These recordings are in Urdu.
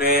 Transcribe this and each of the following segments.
میں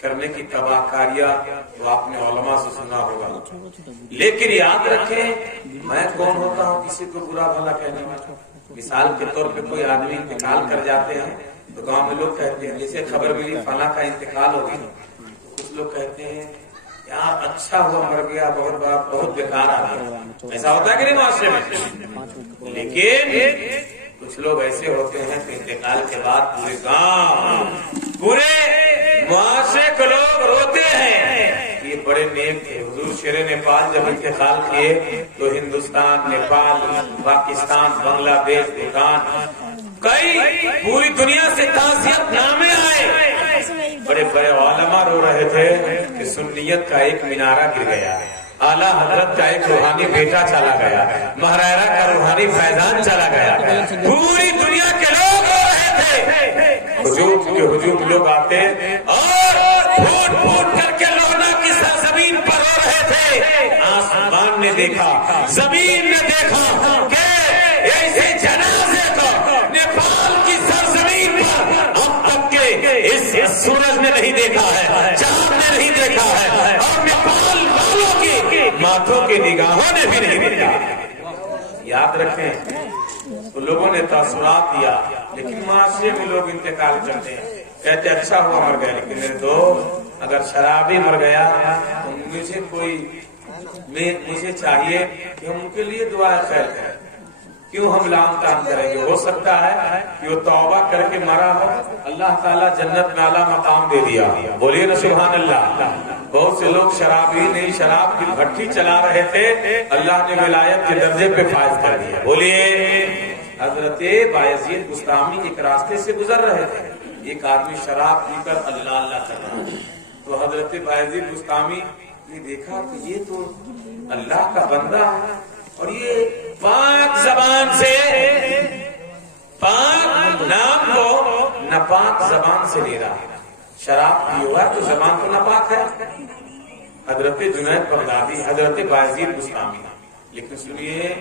کرنے کی تباہکاریاں تو آپ نے علماء سے سنا ہوگا، لیکن یاد رکھیں میں کون ہوتا ہوں کسی کو برا بھلا کہنے والا۔ مثال کے طور پہ کوئی آدمی انتقال کر جاتے ہیں تو گاؤں میں لوگ کہتے ہیں جیسے خبر ملی فلاں کا انتقال ہو گیا، کچھ لوگ کہتے ہیں یار اچھا ہوا مر گیا، بہت بیکار آ گیا۔ ایسا ہوتا ہے کہ نہیں معاشرے میں؟ لیکن کچھ لوگ ایسے ہوتے ہیں کہ انتقال کے بعد پورے گاؤں پورے معاشرے کے لوگ روتے ہیں کہ یہ بڑے نیک تھے۔ حضور شیر نیپال جب انتقال کیے تو ہندوستان، نیپال، پاکستان، بنگلہ دیش، بھوٹان، کئی پوری دنیا سے تعزیت نامے آئے۔ بڑے بڑے علماء رو رہے تھے کہ سنیت کا ایک مینارہ گر گیا، اعلیٰ حضرت کا ایک روحانی بیٹا چلا گیا، مہرائرہ کا روحانی فیضان چلا گیا۔ پوری دنیا کے لوگ رو رہے تھے، ہجوم لوگ آتے اور پھوٹ پھوٹ کر کے لونا کی سرزمین پر رو رہے تھے۔ آسمان نے دیکھا، زمین نے دیکھا کہ ایسے جنازے کو نیپال کی سرزمین پر اب تک کے اس سورج نے نہیں دیکھا ہے، چاند نے نہیں دیکھا ہے، اور نیپال والوں کی ماتھوں کی نگاہوں نے بھی نہیں دیکھا۔ یاد رکھیں تو لوگوں نے تاثرات دیا، لیکن معاشرے میں لوگ انتقال کرتے ہیں، کہتے اچھا ہوا مر گیا، لیکن میرے دوست اگر شرابی مر گیا تو مجھے چاہیے کہ ہم ان کے لیے دعا خیر کریں۔ کیوں ہم لام تام کریں گے؟ ہو سکتا ہے کہ وہ توبہ کر کے مرا ہو، اللہ تعالیٰ جنت میں اعلیٰ مقام دے دیا۔ بولیے نا سبحان اللہ۔ بہت سے لوگ شراب ہی نہیں، شراب کی بھٹی چلا رہے تھے، اللہ نے ولایت کے درجے پہ فائز کر دیا۔ بولیے حضرت بایزید بستامی ایک راستے سے گزر رہے تھے، ایک آدمی شراب پی کر اللہ اللہ کر رہا، تو حضرت بایزید بستامی نے دیکھا کہ یہ تو اللہ کا بندہ اور یہ پاک زبان سے پاک نام کو ناپاک زبان سے لے رہا ہے، شراب پی ہوا تو زبان تو ناپاک ہے۔ حضرت جنید بغدادی، حضرت بایزید بستامی، لیکن سنیے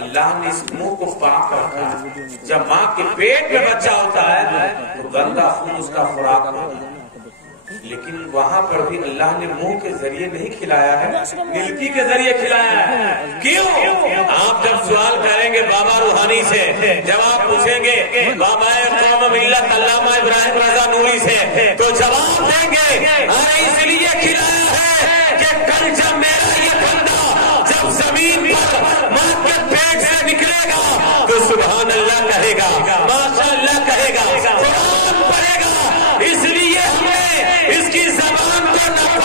اللہ نے اس منہ کو پاک رکھا۔ جب ماں کے پیٹ میں بچہ ہوتا ہے تو گندا خون اس کا خوراک ہوتا ہے، لیکن وہاں پر بھی اللہ نے منہ کے ذریعے نہیں کھلایا ہے، نلکی کے ذریعے کھلایا ہے۔ کیوں؟ آپ جب سوال کریں گے بابا روحانی سے، جب آپ پوچھیں گے بابا قوم ملت علامہ ابراہیم رضا نوری سے، تو جواب دیں گے ارے اس لیے کھلایا ہے کہ کل جب میرا یہ بندہ جب زمین پر ماں کے پیٹ سے نکلے گا تو سبحان اللہ کہے گا، ماشاء اللہ کہے گا، قرآن پڑھے گا۔ اس لیے ہمیں اس کی زبان کو ناپاک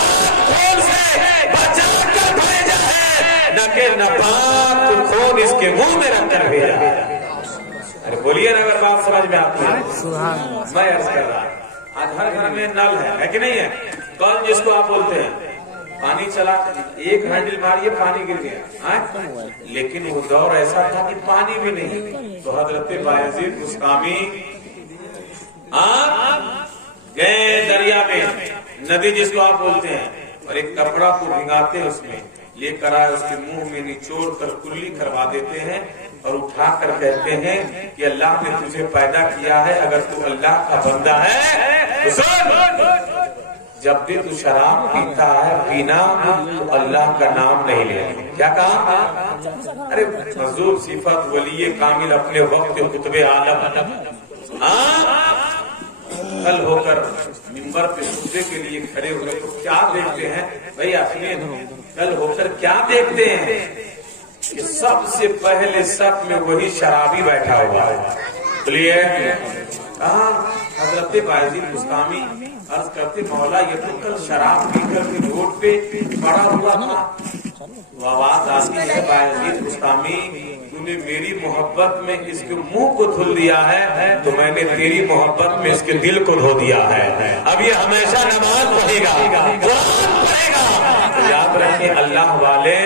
خون سے بچا کر بھیجا ہے، نہ کہ ناپاک خون اس کے منہ میں رکھ کر بھیجا ہے۔ ارے بولیے نا اگر بات سمجھ میں آتی ہے۔ میں عرض کر رہا آج ہر گھر میں نل ہے کہ نہیں ہے؟ کل جس کو آپ بولتے ہیں پانی چلا، ایک ہینڈل ماریے پانی گر گیا، لیکن وہ دور ایسا تھا کہ پانی بھی نہیں، تو حضرت بایزید بستامی گئے دریا میں، ندی جس کو آپ بولتے ہیں، اور ایک کپڑا کو بھگاتے ہیں، اس میں لے کر آئے، اس کے منہ میں نچوڑ کر کلی کروا دیتے ہیں اور اٹھا کر کہتے ہیں کہ اللہ نے تجھے پیدا کیا ہے، اگر تو اللہ کا بندہ ہے تو سن، جب بھی تو شراب پیتا ہے پینا تو اللہ کا نام نہیں لینا۔ کیا کہا؟ ارے حضور صفت ولی کامل اپنے وقت کے قطب عالم کل ہو کر منبر پہ خطبے کے لیے کھڑے ہوئے تو کیا دیکھتے ہیں بھائی؟ اپنے کل ہو کر کیا دیکھتے ہیں کہ سب سے پہلے صف میں وہی شرابی بیٹھا ہوا ہے۔ بولیے کہاں؟ حضرت بایزید بستامی عرض کرتے مولا یہ تو کل شراب پی کر کے روڈ پہ پڑا ہوا تھا۔ وہ آواز آتی ہے بایزید بستامی تو نے میری محبت میں اس کے منہ کو دھل دیا ہے تو میں نے تیری محبت میں اس کے دل کو دھو دیا ہے، اب یہ ہمیشہ نماز پڑھے گا، قرآن پڑھے گا۔ یاد رکھیں اللہ والے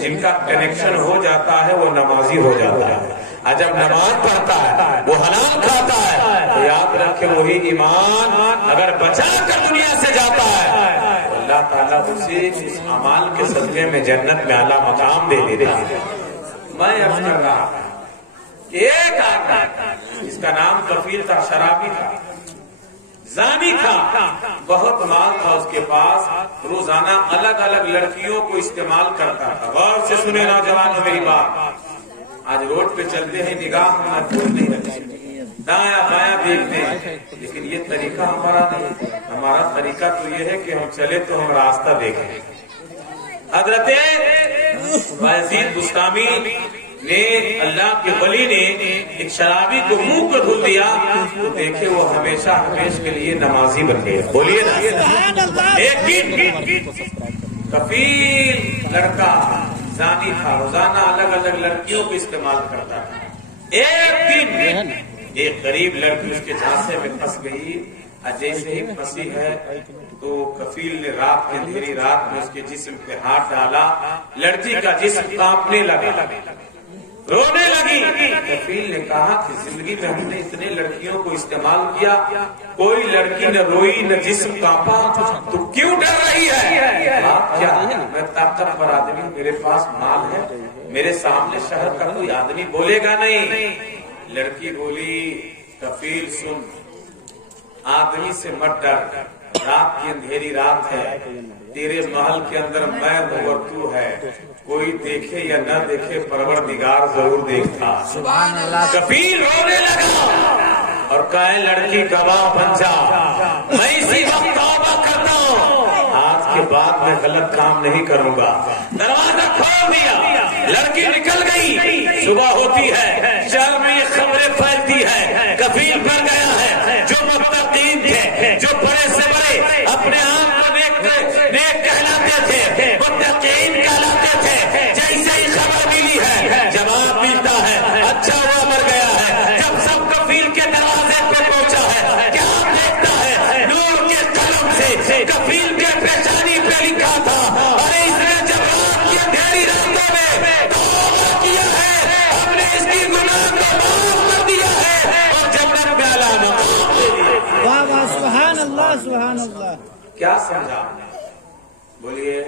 جن کا کنیکشن ہو جاتا ہے وہ نمازی ہو جاتا ہے، جب نماز پڑھتا ہے وہ حلال کھاتا ہے تو یاد رکھے وہی ایمان اگر بچا کر دنیا سے جاتا ہے تو اللہ تعالیٰ اسے اس اعمال کے صدقے میں جنت میں اعلیٰ مقام دے دیتے ہیں۔ میں عرض کر رہا تھا کہ ایک آدمی جس کا نام کفیل تھا، شرابی تھا، زانی تھا، بہت مال تھا اس کے پاس، روزانہ الگ الگ لڑکیوں کو استعمال کرتا تھا. غور سے سنے نوجوانوں میری بات. آج روڈ پہ چلتے ہیں نگاہ محفوظ نہیں رہتی، دایاں بایاں دیکھتے ہیں، لیکن یہ طریقہ ہمارا نہیں. ہمارا طریقہ تو یہ ہے کہ ہم چلے تو ہم راستہ دیکھیں. حضرت یزید بستامی نے، اللہ کے ولی نے ایک شرابی کو منہ کو دھل دیا تو دیکھے وہ ہمیشہ ہمیشہ کے لیے نمازی بن گیا. بولیے نا. ایک کفیل لڑکا زانی تھا، روزانہ الگ الگ لڑکیوں کو استعمال کرتا تھا. ایک دن ایک غریب لڑکی اس کے جھانسے میں پھنس گئی. جیسے ہی پھنسی ہے تو کفیل نے رات کی اندھیری رات میں اس کے جسم پہ ہاتھ ڈالا. لڑکی کا جسم کانپنے لگا، رونے لگی. کفیل نے کہا کہ زندگی میں ہم نے اتنے لڑکیوں کو استعمال کیا، کوئی لڑکی نہ روئی نہ جسم کانپا، تو کیوں ڈر رہی ہے؟ بات کیا ہے؟ میں طاقتور آدمی، میرے پاس مال ہے، میرے سامنے شہر کا کوئی آدمی بولے گا نہیں. لڑکی بولی کفیل سن، آدمی سے مت ڈر، رات کی اندھیری رات ہے، تیرے محل کے اندر میں ہوں اور تو ہے، کوئی دیکھے یا نہ دیکھے پروردگار ضرور دیکھتا. کفیل رونے لگا اور کہے لڑکی گواہ بن جا، میں اسی وقت توبہ کرتا ہوں، آج کے بعد میں غلط کام نہیں کروں گا. دروازہ کھول دیا، لڑکی نکل گئی. صبح ہوتی ہے، شہر میں یہ خبریں پھیلتی ہے کفیل بن گیا ہے. جو متقین تھے، جو بڑے سے بڑے اپنے آپ کو نیک کہلاتے تھے، متقین کہلاتے تھے، جیسے ہی خبر ملی ہے جواب ملتا ہے اچھا ہوا مر گیا ہے. جب سب کفیل کے دروازے پہ پہنچا ہے، کیا دیکھتا ہے؟ نور کے قلم سے کفیل کے پیشانی پہ لکھا تھا، ارے اس نے جب رات کی اندھیری راتوں میں توبہ کیا ہے، ہم نے اس کی گناہ کو معاف کر دیا ہے اور جنت میں اعلان دے دیا. واہ واہ، سبحان اللہ سبحان اللہ. کیا سمجھا؟ بولیے.